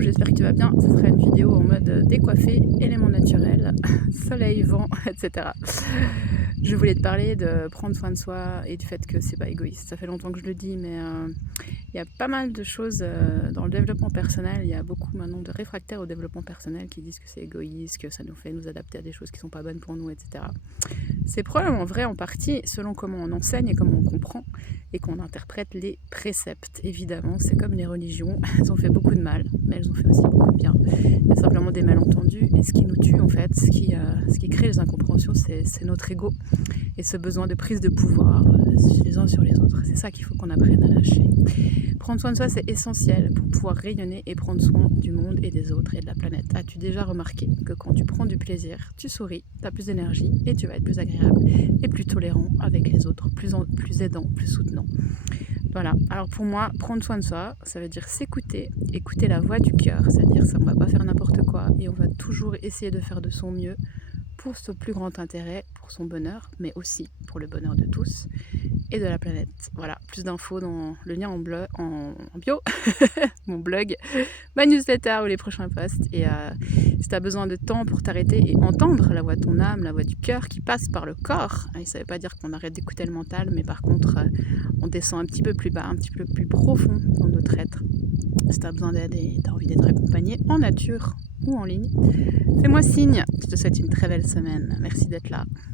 coucou, j'espère que tu vas bien. Ce sera une vidéo en mode décoiffé, éléments naturels, soleil, vent, etc. Je voulais te parler de prendre soin de soi et du fait que c'est pas égoïste. Ça fait longtemps que je le dis, mais il y a pas mal de choses dans le développement personnel. Il y a beaucoup maintenant de réfractaires au développement personnel qui disent que c'est égoïste, que ça nous fait nous adapter à des choses qui sont pas bonnes pour nous, etc. C'est probablement vrai en partie selon comment on enseigne et comment on comprend et qu'on interprète les préceptes. Évidemment, c'est comme les religions, elles ont fait beaucoup de mal, mais elles ont fait aussi beaucoup de bien. Il y a simplement des malentendus et ce qui nous tue en fait, ce qui crée les incompréhensions, c'est notre ego et ce besoin de prise de pouvoir les uns sur les autres. C'est ça qu'il faut qu'on apprenne à lâcher. Prendre soin de soi, c'est essentiel pour pouvoir rayonner et prendre soin du monde et des autres et de la planète. As-tu déjà remarqué que quand tu prends du plaisir, tu souris, tu as plus d'énergie et tu vas être plus agréable et plus tolérant avec les autres, plus aidant, plus soutenant. Voilà, alors pour moi, prendre soin de soi, ça veut dire s'écouter, écouter la voix du cœur, c'est-à-dire ça, on va pas faire n'importe quoi et on va toujours essayer de faire de son mieux pour son plus grand intérêt, pour son bonheur, mais aussi pour le bonheur de tous et de la planète. Voilà, plus d'infos dans le lien en bio, mon blog, ma newsletter ou les prochains posts. Et si tu as besoin de temps pour t'arrêter et entendre la voix de ton âme, la voix du cœur qui passe par le corps, et ça ne veut pas dire qu'on arrête d'écouter le mental, mais par contre, on descend un petit peu plus bas, un petit peu plus profond dans notre être. Si tu as besoin d'aide et tu as envie d'être accompagné en nature ou en ligne, fais-moi signe. Je te souhaite une très belle semaine. Merci d'être là.